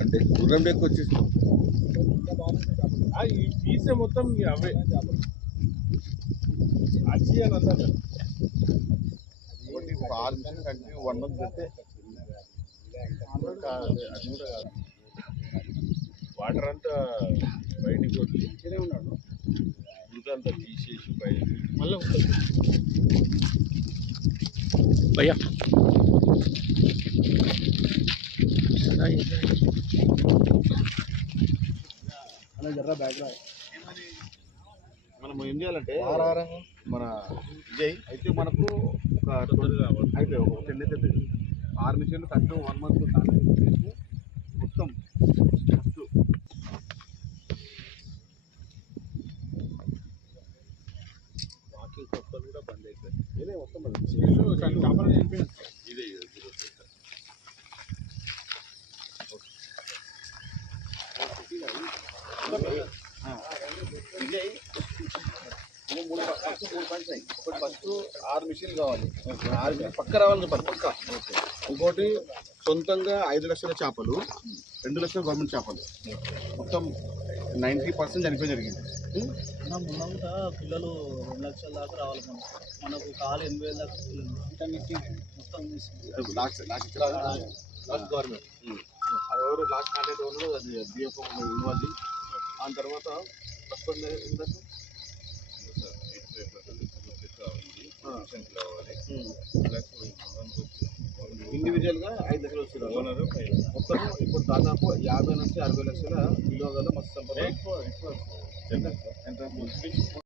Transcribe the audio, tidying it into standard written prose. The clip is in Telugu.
అంటే గుర్రం డెక్ వచ్చేసి పీసే మొత్తం అవే అచ్చి అని అంటారు. 6 నిమిషాలు కంటిన్యూ 1 మంత్ పెడితే వాటర్ అంతా బయటికి వచ్చి ఉన్నాడు, అంతా తీసేసి బయట మళ్ళీ ఉంటుంది భయ్యా. మనం ఏం చేయాలంటే మన విజయ్ అయితే మనకు ఒక అయిపోయి ఒక 10 అయితే 6 నిమిషాలు కంటిన్యూ 1 మంత్ మొత్తం వాకింగ్ కొత్తలు కూడా బంద్ అయిపోయి ఇదే మొత్తం ఇదే విజయ్ 3 పాయింట్స్ అయ్యి ఒకటి ఫస్ట్ 6 మిషన్లు కావాలి, 6 మిషన్ పక్క రావాలని చెప్పాలి పక్క. ఇంకోటి సొంతంగా 5 లక్షల చేపలు, 2 లక్షల గవర్నమెంట్ చేపలు, మొత్తం 90% చనిపోయి జరిగింది. ముందంతా పిల్లలు 2 లక్షల దాకా రావాలి. మనకు కాలు 80,000 దాకా పిల్లలు మొత్తం లాస్ట్ గవర్నమెంట్ అది ఎవరు లాస్ట్ కాంటాక్ట్ వాళ్ళు అది డిఎఫ్ఓ ఇవ్వాలి. దాని తర్వాత ఇండివిజువల్గా 5 లక్షలు వస్తున్నారు మొత్తం. ఇప్పుడు దాదాపు 50 నుంచి 60 లక్షల విలువ గల మత్స్య సంపద.